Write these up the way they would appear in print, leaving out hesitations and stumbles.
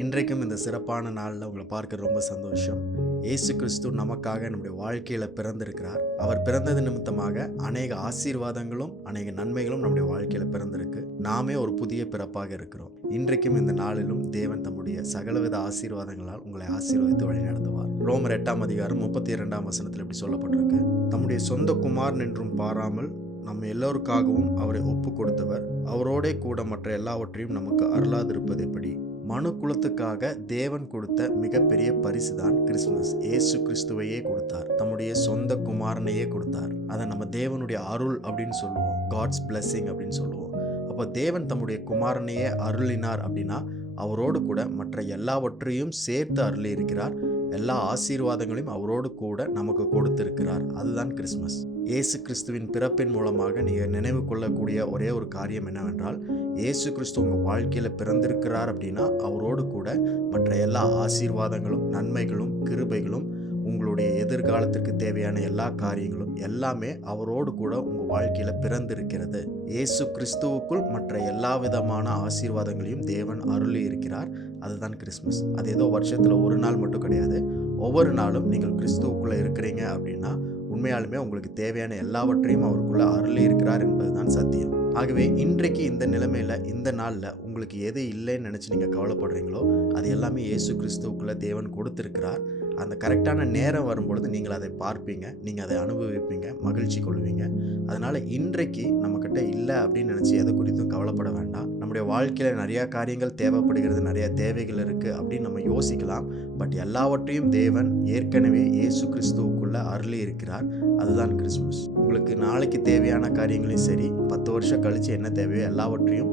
இன்றைக்கும் இந்த சிறப்பான நாளில் உங்களை பார்க்க ரொம்ப சந்தோஷம். இயேசு கிறிஸ்து நமக்காக நம்முடைய வாழ்க்கையில் பிறந்திருக்கிறார். அவர் பிறந்தது நிமித்தமாக அநேக ஆசீர்வாதங்களும் அநேக நன்மைகளும் நம்முடைய வாழ்க்கையில் பிறந்திருக்கு. நாமே ஒரு புதிய பிறப்பாக இருக்கிறோம். இன்றைக்கும் இந்த நாளிலும் தேவன் தம்முடைய சகலவித ஆசீர்வாதங்களால் உங்களை ஆசீர்வதித்து வழிநடத்துவார். ரோமர் 8:32 இப்படி சொல்லப்பட்டிருக்கு. தம்முடைய சொந்த குமாரன் என்றும் பாராமல் நம்ம எல்லோருக்காகவும் அவரை ஒப்பு கொடுத்தவர் அவரோடே கூட மற்ற எல்லாவற்றையும் நமக்கு அருளாதிருப்பது எப்படி? மனு குலத்துக்காக தேவன் கொடுத்த மிகப்பெரிய பரிசு தான் கிறிஸ்துமஸ். இயேசு கிறிஸ்துவையே கொடுத்தார், தம்முடைய சொந்த குமாரனையே கொடுத்தார். அதை நம்ம தேவனுடைய அருள் அப்படின்னு சொல்லுவோம், காட்ஸ் பிளெஸிங் அப்படின்னு சொல்லுவோம். அப்போ தேவன் தம்முடைய குமாரனையே அருளினார் அப்படின்னா அவரோடு கூட மற்ற எல்லாவற்றையும் சேர்த்து அருளி இருக்கிறார். எல்லா ஆசீர்வாதங்களையும் அவரோடு கூட நமக்கு கொடுத்திருக்கிறார். அதுதான் கிறிஸ்துமஸ். இயேசு கிறிஸ்துவின் பிறப்பின் மூலமாக நீங்கள் நினைவு கொள்ளக்கூடிய ஒரே ஒரு காரியம் என்னவென்றால், இயேசு கிறிஸ்து உங்கள் வாழ்க்கையில் பிறந்திருக்கிறார் அப்படின்னா அவரோடு கூட மற்ற எல்லா ஆசீர்வாதங்களும் நன்மைகளும் கிருபைகளும் உங்களுடைய எதிர்காலத்திற்கு தேவையான எல்லா காரியங்களும் எல்லாமே அவரோடு கூட உங்கள் வாழ்க்கையில் பிறந்திருக்கிறது. இயேசு கிறிஸ்துவுக்குள் மற்ற எல்லா விதமான ஆசீர்வாதங்களையும் தேவன் அருளி இருக்கிறார். அதுதான் கிறிஸ்துமஸ். அது ஏதோ வருஷத்தில் ஒரு நாள் மட்டும் கிடையாது. ஒவ்வொரு நாளும் நீங்கள் கிறிஸ்துவுக்குள்ளே இருக்கிறீங்க அப்படின்னா உண்மையாலுமே உங்களுக்கு தேவையான எல்லாவற்றையும் அவருக்குள்ளே அருளி இருக்கிறார் என்பதுதான் சத்தியம். ஆகவே இன்றைக்கு இந்த நிலைமையில் இந்த நாளில் உங்களுக்கு எது இல்லைன்னு நினச்சி நீங்கள் கவலைப்படுறீங்களோ அது எல்லாமே இயேசு கிறிஸ்துவுக்குள்ளே தேவன் கொடுத்திருக்கிறார். அந்த கரெக்டான நேரம் வரும்பொழுது நீங்கள் அதை பார்ப்பீங்க, நீங்கள் அதை அனுபவிப்பீங்க, மகிழ்ச்சி கொள்வீங்க. அதனால் இன்றைக்கு நம்மக்கிட்ட இல்லை அப்படின்னு நினச்சி எதை குறித்தும் கவலைப்பட வேண்டாம். நம்முடைய வாழ்க்கையில் நிறையா காரியங்கள் தேவைப்படுகிறது, நிறையா தேவைகள் இருக்குது அப்படின்னு நம்ம யோசிக்கலாம். பட் எல்லாவற்றையும் தேவன் ஏற்கனவே இயேசு கிறிஸ்துவுக்குள்ளே அருளி இருக்கிறார். அதுதான் கிறிஸ்துமஸ். உங்களுக்கு நாளைக்கு தேவையான காரியங்களையும் சரி, 10 வருஷம் கழித்து என்ன தேவையோ எல்லாவற்றையும்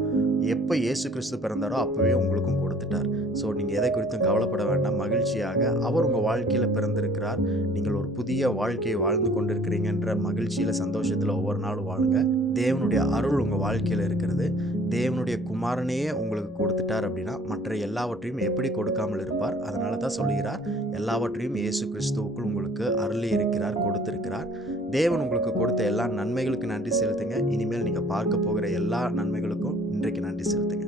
எப்போ இயேசு கிறிஸ்து பிறந்தாரோ அப்போவே உங்களுக்கும் கொடுத்துட்டார். ஸோ நீங்கள் எதை குறித்தும் கவலைப்பட வேண்டாம். மகிழ்ச்சியாக அவர் உங்கள் வாழ்க்கையில் பிறந்திருக்கிறார். நீங்கள் ஒரு புதிய வாழ்க்கையை வாழ்ந்து கொண்டிருக்கிறீங்கன்ற மகிழ்ச்சியில் சந்தோஷத்தில் ஒவ்வொரு நாளும் வாழுங்க. தேவனுடைய அருள் உங்கள் வாழ்க்கையில் இருக்கிறது. தேவனுடைய குமாரனையே உங்களுக்கு கொடுத்துட்டார் அப்படின்னா மற்ற எல்லாவற்றையும் எப்படி கொடுக்காமல் இருப்பார்? அதனால தான் சொல்லுகிறார், எல்லாவற்றையும் இயேசு கிறிஸ்துவுக்குள் உங்களுக்கு அருளி இருக்கிறார், கொடுத்திருக்கிறார். தேவன் உங்களுக்கு கொடுத்த எல்லா நன்மைகளுக்கு நன்றி செலுத்துங்க. இனிமேல் நீங்கள் பார்க்க போகிற எல்லா நன்மைகளுக்கும் இன்றைக்கு நன்றி செலுத்துங்க.